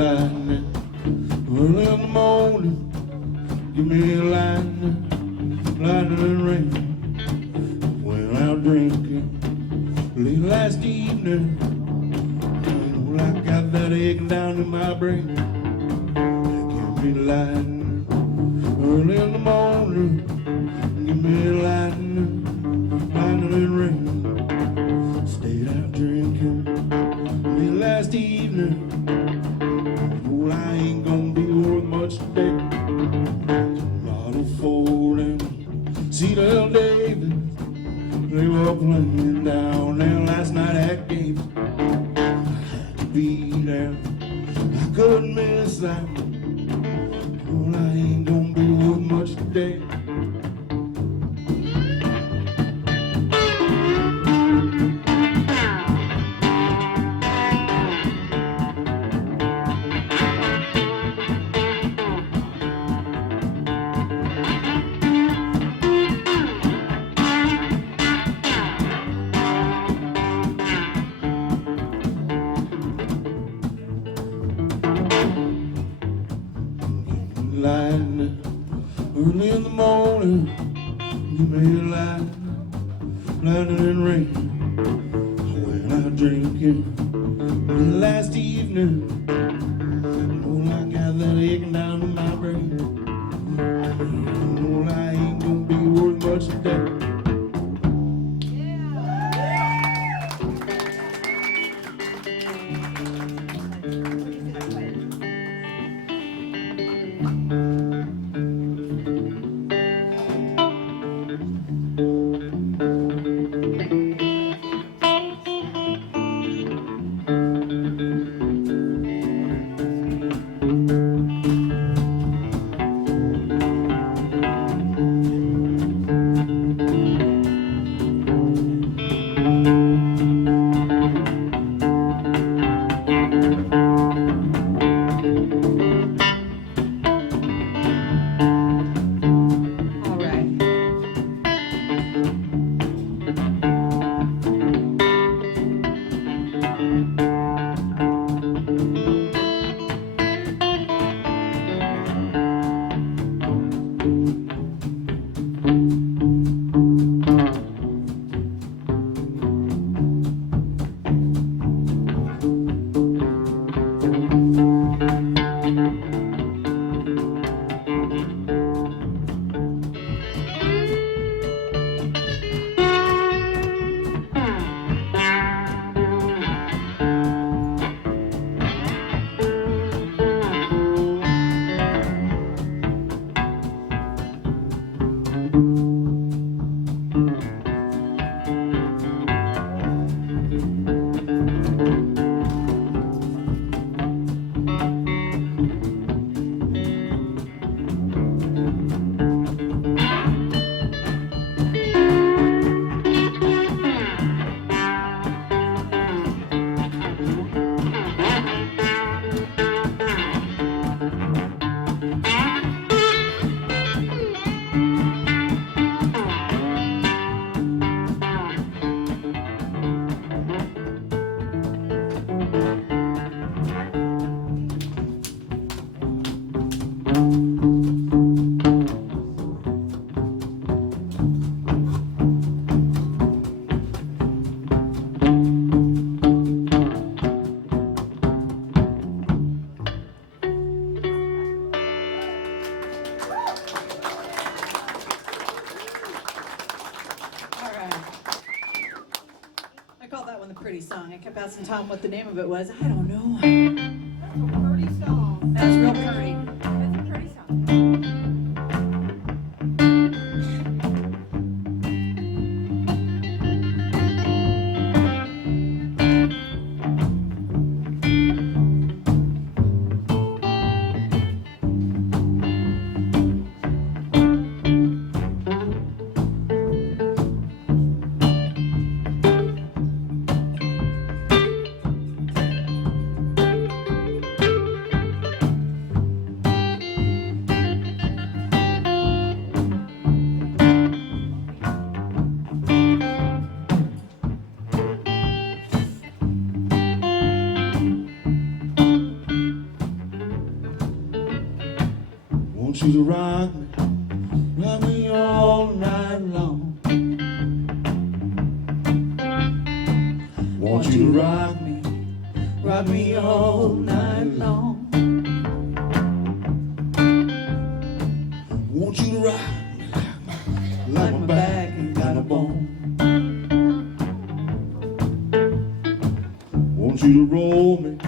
Lightning early in the morning, give me a lightning, lightning and rain. Went out drinking late last evening, well, I got that aching down in my brain. Give me lightning early in the morning, give me lightning, lightning and rain. Stayed out drinking late last evening. Well, I ain't gonna be worth much today. Bottle full and Cedar David, they were playing down there last night at games. I had to be there, I couldn't miss that. Well, I ain't gonna be worth much today. Lightning early in the morning, give me a lightning, lightning and rain. I went out drinking last evening, well, I got that aching down in my brain. Well, I ain't gonna be worth much today. song. I kept asking Tom what the name of it was. I don't know. That's a pretty song. That's real pretty. That's a pretty song. Want you to rock me all night long. Want you to rock me all night long. Want you to rock me like my back ain't got a bone. Want you to roll me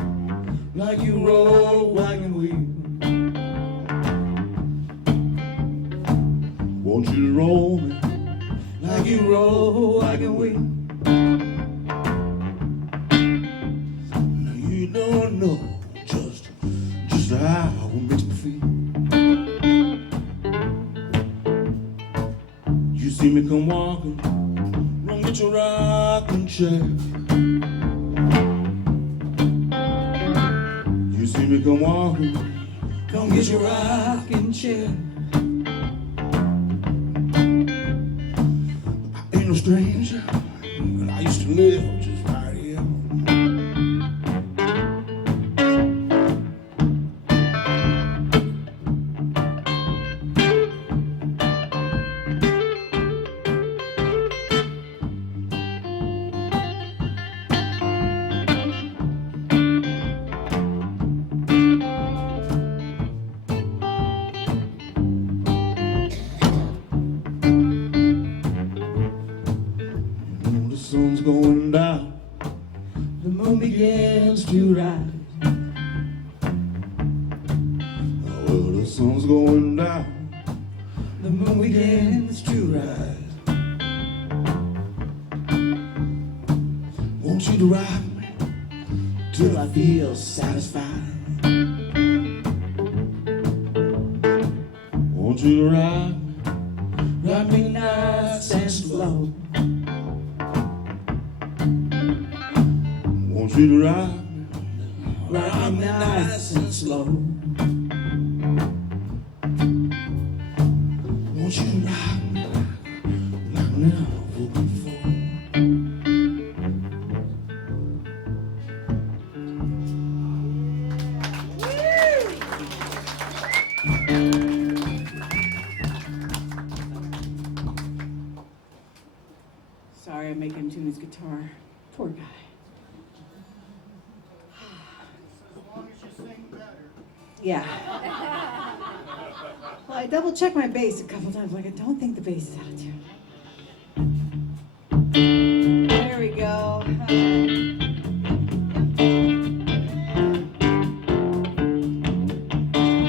like you roll a wagon wheel. Want you to roll me like you roll a wagon wheel. Now you don't know just how it makes me feel. You see me come walking, run get your rocking chair. You see me come walking, come get your rocking chair. I ain't no stranger, but I used to live just right here. The sun's going down, the moon begins to rise. Well, the sun's going down, the moon begins to rise. Want you to ride me till I feel satisfied. Want you to ride me nice and slow. Want you to ride me nice and slow. Want you to ride me like never before. Sorry, I make him tune his guitar. Poor guy. As long as you sing better. Yeah. Well, I double checked my bass a couple times. Like, I don't think the bass is out of tune. There we go. All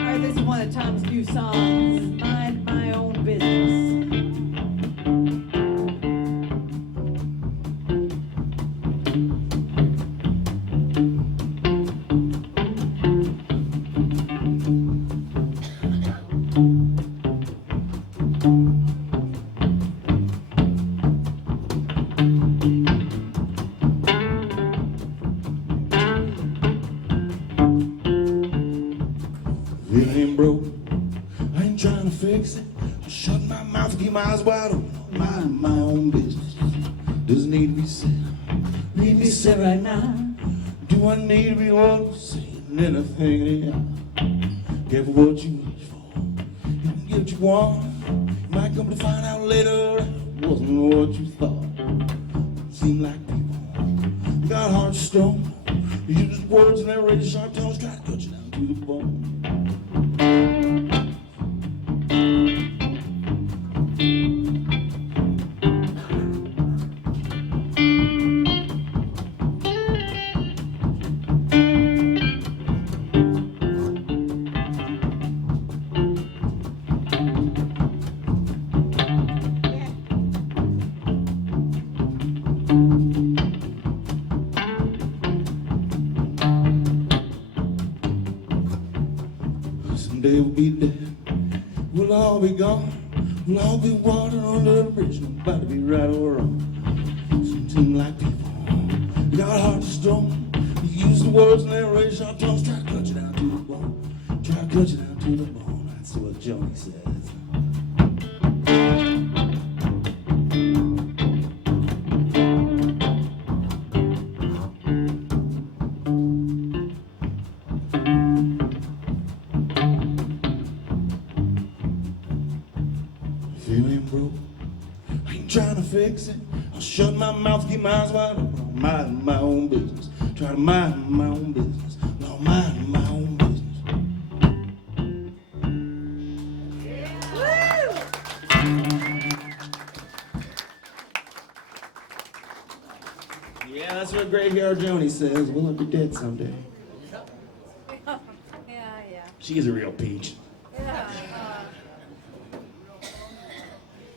right, this is one of Tom's new songs. Mind my own business. If it ain't broke, I ain't trying to fix it. Just shut my mouth and keep my eyes wide open. Mind my own business. Doesn't need to be said. Need to be said right now. Do I need to be one saying anything anyhow? Careful what you wish for. You can get what you want. You might come to find out later it wasn't what you thought. Seem like people got hearts of stone. You use words and their razor sharp tongues try to cut you down to the bone. we'll all be gone. We'll all be water under the bridge. Nobody be right or wrong. Some seem like people. You got a heart of stone. You use the words and they raise our tongues. Try to cut you down to the bone. Try to cut you down to the bone. That's what Joni says. Feeling broke, I ain't trying to fix it. I'll shut my mouth, keep my eyes wide open. I'll mind my own business. Try to mind my own business. I'll mind my own business. Yeah, that's what Graveyard Joni says. We'll be dead someday. Yeah. She's a real peach. Yeah.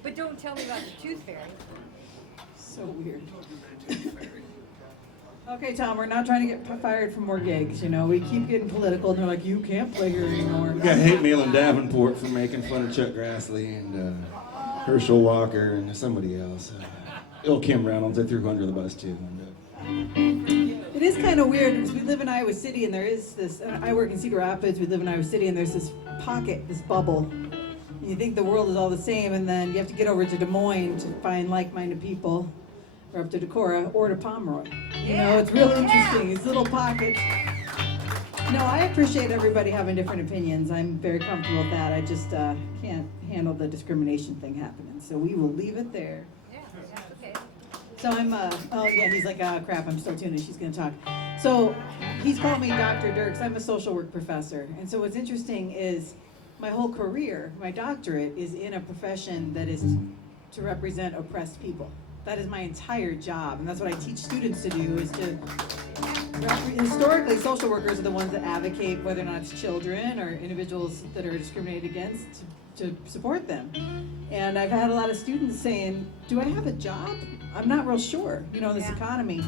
But don't tell me about the tooth fairy. So weird. Okay, Tom, we're not trying to get fired from more gigs. You know, we keep getting political, and they're like, you can't play here anymore. We got hate mail in Davenport for making fun of Chuck Grassley and Herschel Walker and somebody else. Kim Reynolds, they threw her under the bus too. It is kind of weird because we live in Iowa City, and there is this. I work in Cedar Rapids. We live in Iowa City, and there's this pocket, this bubble. And you think the world is all the same, and then you have to get over to Des Moines to find like-minded people, or up to Decorah, or to Pomeroy. You know, it's really interesting. These little pockets. No, I appreciate everybody having different opinions. I'm very comfortable with that. I just can't handle the discrimination thing happening. So we will leave it there. Yeah, okay. So I'm, oh yeah, he's like, oh crap, I'm still tuning, she's gonna talk. So he's called me Dr. Dirks, I'm a social work professor. And so what's interesting is my whole career, my doctorate is in a profession that is to represent oppressed people. That is my entire job, and that's what I teach students to do, is to, historically, social workers are the ones that advocate whether or not it's children or individuals that are discriminated against to support them. And I've had a lot of students saying, do I have a job? I'm not real sure, you know, in this economy.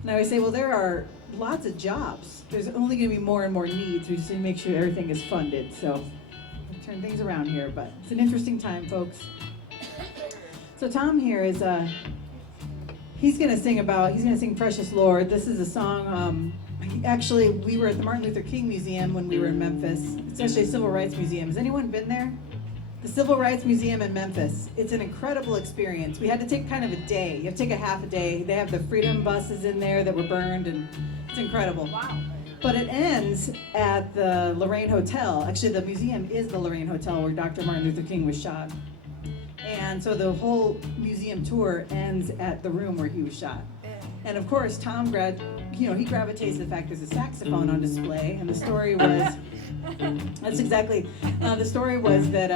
And I always say, well, there are lots of jobs. There's only gonna be more and more needs. We just need to make sure everything is funded. So we'll turn things around here, but it's an interesting time, folks. So Tom here is, he's gonna sing Precious Lord. This is a song, actually, we were at the Martin Luther King Museum when we were in Memphis. It's actually a civil rights museum. Has anyone been there? The Civil Rights Museum in Memphis. It's an incredible experience. We had to take kind of a day. You have to take a half a day. They have the freedom buses in there that were burned, and it's incredible. Wow. But it ends at the Lorraine Hotel. Actually, the museum is the Lorraine Hotel where Dr. Martin Luther King was shot. And so the whole museum tour ends at the room where he was shot. And of course, Tom he gravitates to the fact there's a saxophone on display. And the story was, the story was that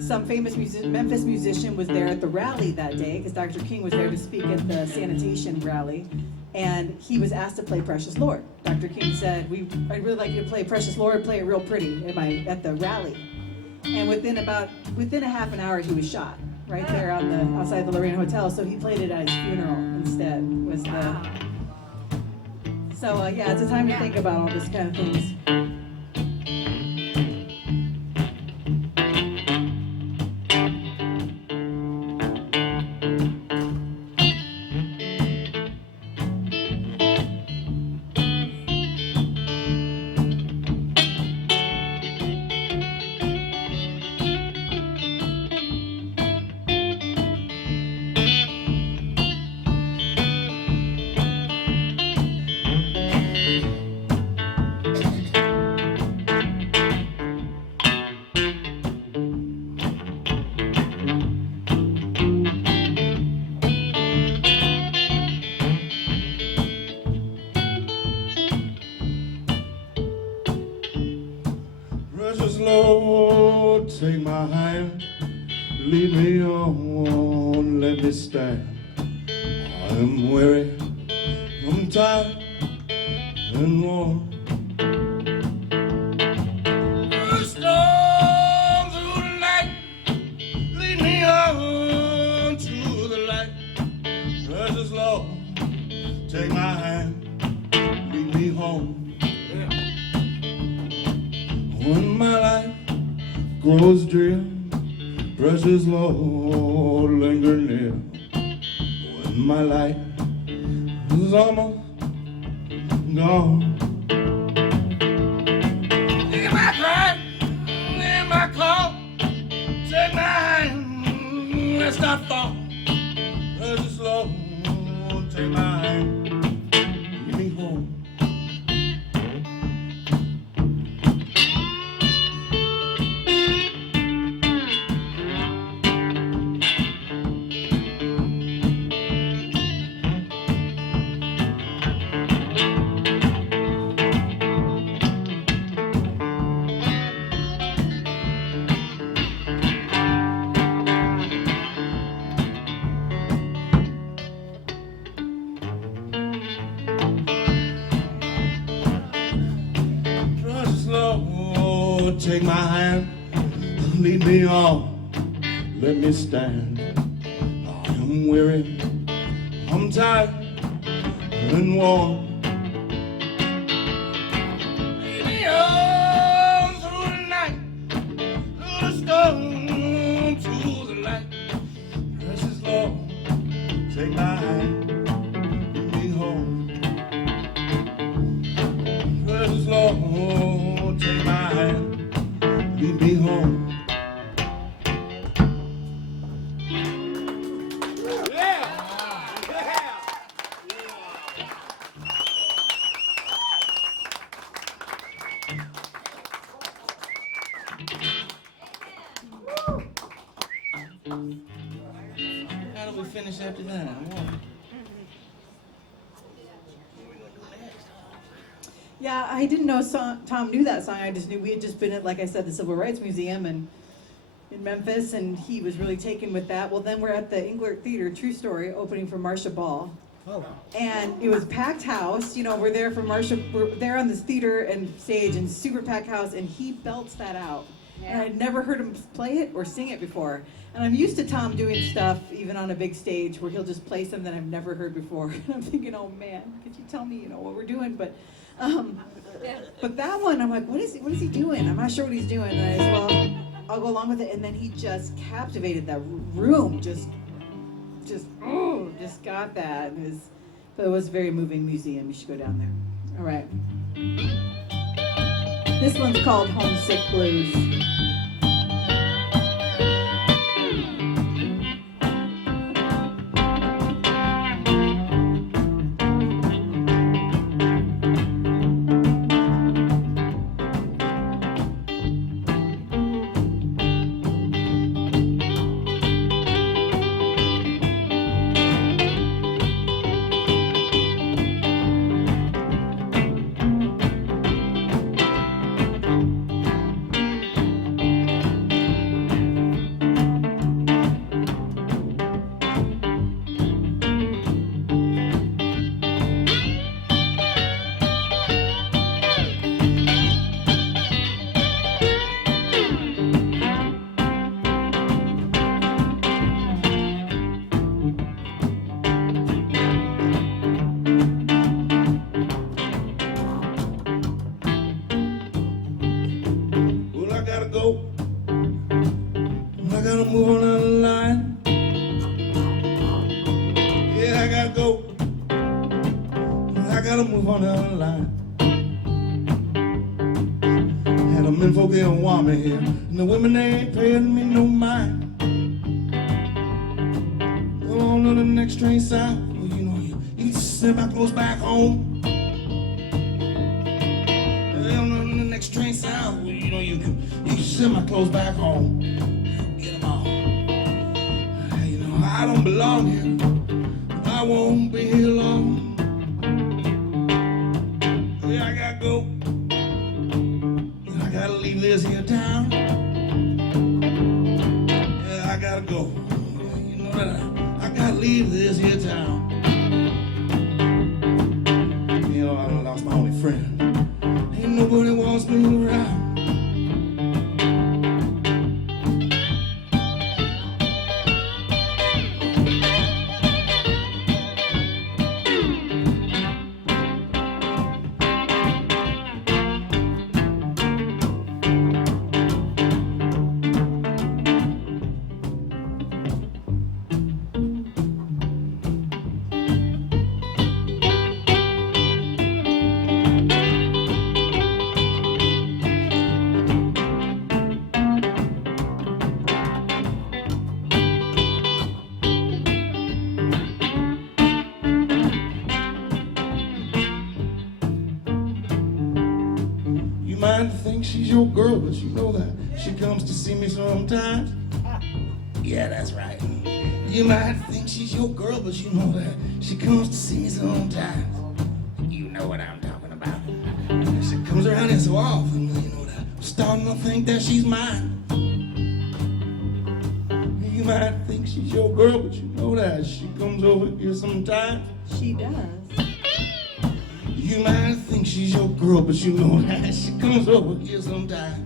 some famous Memphis musician was there at the rally that day, because Dr. King was there to speak at the sanitation rally. And he was asked to play Precious Lord. Dr. King said, I'd really like you to play Precious Lord, play it real pretty at the rally. And within a half an hour, he was shot right there outside the Lorraine Hotel. So he played it at his funeral instead. Yeah, it's a time to think about all this kind of things. Precious Lord, take my hand, lead me on, let me stand. I'm weary, I'm tired and worn. Storm through the night, lead me on to the light. Precious Lord, take my hand, lead me home. When my life grows dim, precious Lord, linger near. When my life is almost gone. In my cry, in my call, take my hand, let's not fall. Precious Lord, take my hand, lead me home. Precious Lord, take my hand, lead me on, let me stand. I'm weary, I'm tired and worn. Lead me on through the night, through the storm, to the light. Precious Lord, take my hand, lead me home. Precious Lord, take my hand, lead me home. How do we finish after that? Yeah, I didn't know Tom knew that song. I just knew we had just been at, like I said, the Civil Rights Museum in Memphis, and he was really taken with that. Well, then we're at the Englert Theater, true story, opening for Marcia Ball. Oh. And it was packed house. You know, we're there for Marcia. We're there on this theater and stage, and super packed house, and he belts that out. And I'd never heard him play it or sing it before. And I'm used to Tom doing stuff, even on a big stage, where he'll just play something that I've never heard before. And I'm thinking, oh man, could you tell me, you know, what we're doing? But that one, I'm like, what is he doing? I'm not sure what he's doing. And I said, well, I'll go along with it. And then he just captivated that room, just got that. But it was a very moving museum. You should go down there. All right. This one's called Homesick Blues. Here, and the women ain't paying me no mind. Go on to the next train south. Well, you know, you send my clothes back home. Go on to the next train south. Well, you know, you can send my clothes back home. Get them all. You know, I don't belong here. I won't be here long. Yeah, I gotta go. I gotta leave this here town. Yeah, I gotta go. You know that I gotta leave this here town. You know, I done lost my only friend. Ain't nobody wants me around. but you know that she comes to see me sometimes. Yeah, that's right. You might think she's your girl, but you know that she comes to see me sometimes. You know what I'm talking about. She comes around here so often, you know that I'm starting to think that she's mine. You might think she's your girl, but you know that she comes over here sometimes. She does. You might think she's your girl, but you know that she comes over here sometimes.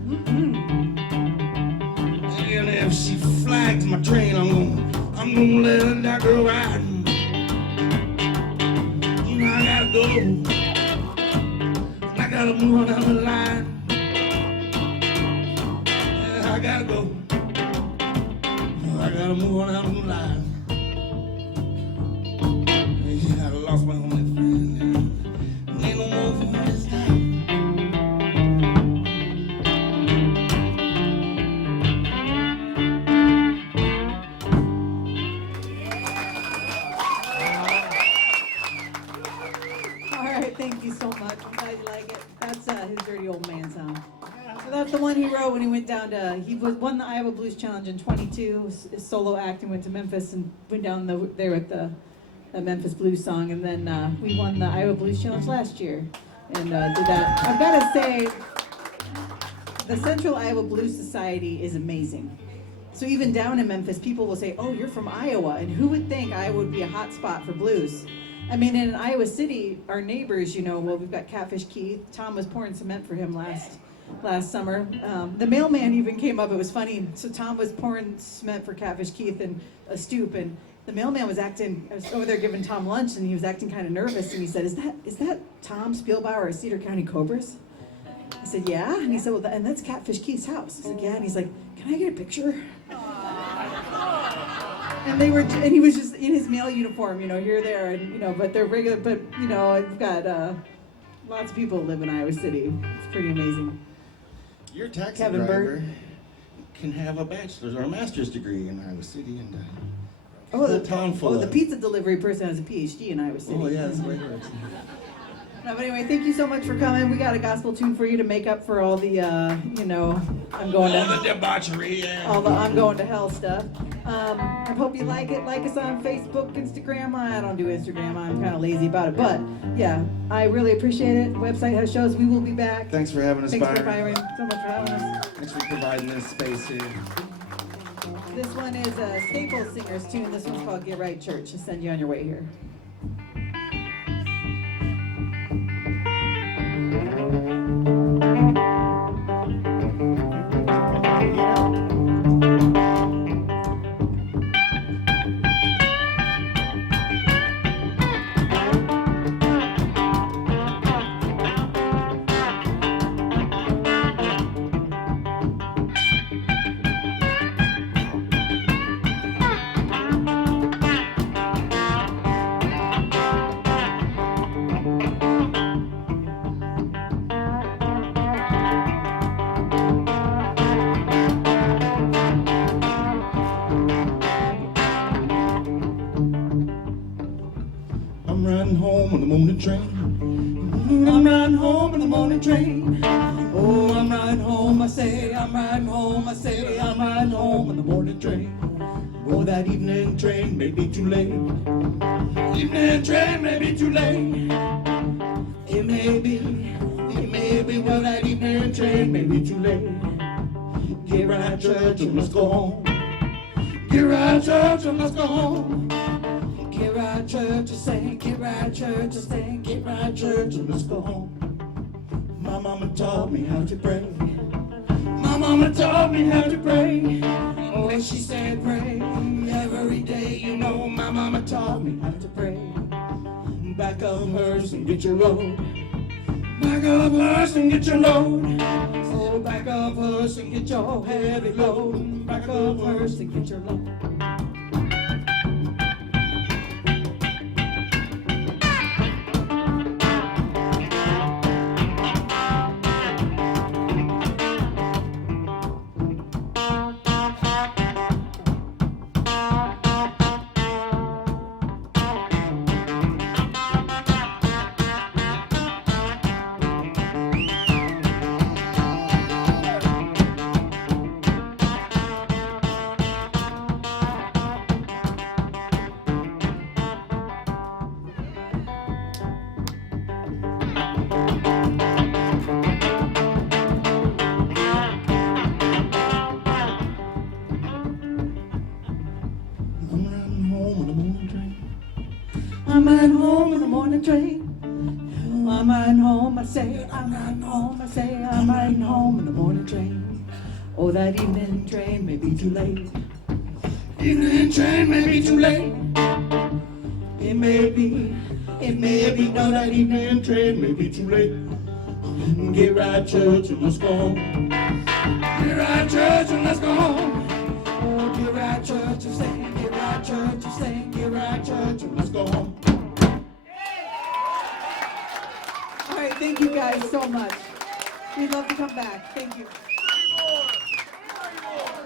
And if she flags my train, I'm gonna let that girl ride. You know I gotta go. I gotta move on down the line. Yeah, I gotta go. I gotta move on down the line. Yeah, I lost my only friend. Ain't no more for me this time. All right, thank you so much. I'm glad you like it. That's his dirty old man song. So that's the one he wrote when he went down to, won the Iowa Blues Challenge in 22, his solo act, and went to Memphis and went down there with the Memphis Blues song. And then we won the Iowa Blues Challenge last year and did that. I've got to say, the Central Iowa Blues Society is amazing. So even down in Memphis, people will say, oh, you're from Iowa. And who would think Iowa would be a hot spot for blues? I mean, in Iowa City, our neighbors, well, we've got Catfish Keith. Tom was pouring cement for him last summer. The mailman even came up. It was funny. So Tom was pouring cement for Catfish Keith in a stoop, and the mailman was over there giving Tom lunch, and he was acting kind of nervous, and he said, is that Tom Spielbauer at Cedar County Cobras? I said, yeah. And he said, well, and that's Catfish Keith's house. I said, yeah. And he's like, can I get a picture? And he was just in his male uniform, here, there, and, but they're regular, but, I've got lots of people live in Iowa City. It's pretty amazing. Your taxi Kevin driver Burt. can have a bachelor's or a master's degree in Iowa City, and Oh, whole town full the of. pizza delivery person has a PhD in Iowa City. Oh yeah, that's the way it works. No, but anyway, thank you so much for coming. We got a gospel tune for you to make up for all the, I'm going All the to debauchery, yeah. all the I'm going to hell stuff. I hope you like it. Like us on Facebook, Instagram. I don't do Instagram. I'm kind of lazy about it, but yeah, I really appreciate it. The website has shows. We will be back. Thanks for having us, Thanks Byron. for Byron so much for having us. Thanks for providing this space here. This one is a Staples Singers tune. This one's called Get Right Church. I'll send you on your way here. I'm riding home on the morning train. I'm riding home on the morning train. Oh, I'm riding home, I say, I'm riding home, I say, I'm riding home on the morning train. Oh, that evening train may be too late. Evening train may be too late. It may be, well, that evening train may be too late. Get right, church, and let's go home. Get right, church, and let's go home. Get right, church, to sing, get right, church, to sing, get right, church, and let's go home. My mama taught me how to pray. My mama taught me how to pray. Oh, she said pray every day. My mama taught me how to pray. Back up hers and get your load. Back up hers and get your load. Oh, back up hers and get your heavy load. Back up hers and get your load. I'm at home in the morning train. I'm riding home, I say, I'm riding home, I say, I'm riding home in the morning train. Oh, that evening train may be too late. Evening train may be too late. It may be, No, that evening train may be too late. Get right, church, and let's go home. Get right, church, and let's go home. oh, get right, church, and sing, get right, church, and sing, get right, church, and Let's go home. all right, thank you guys so much. We'd love to come back. Thank you.